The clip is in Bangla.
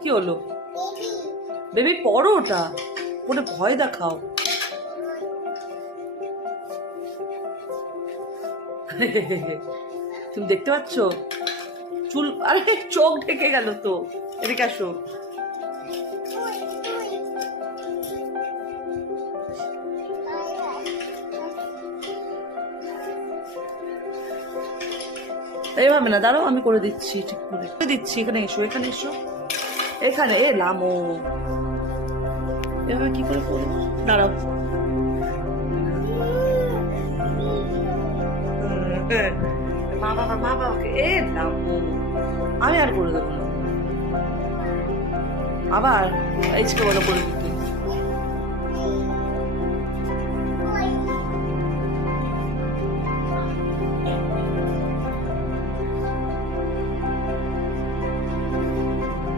কি হলো? বেবি পড়ো ওটা, ওটা ভয় দেখাও। তুমি দেখতে পাচ্ছ চুল? আরে চোখ ঢেকে গেল তো। এদিকে আসো। এইভাবে না, দাঁড়াও আমি করে দিচ্ছি, ঠিক করে দিচ্ছি। এখানে এসো, এখানে এসো, এখানে এলামো। এভাবে কি করে করবো? দাঁড়াও। মা বাবা, মা বাবাকে এলামো। আমি আর করে দেবো না। আবার এইচকে বলো করে দিতে।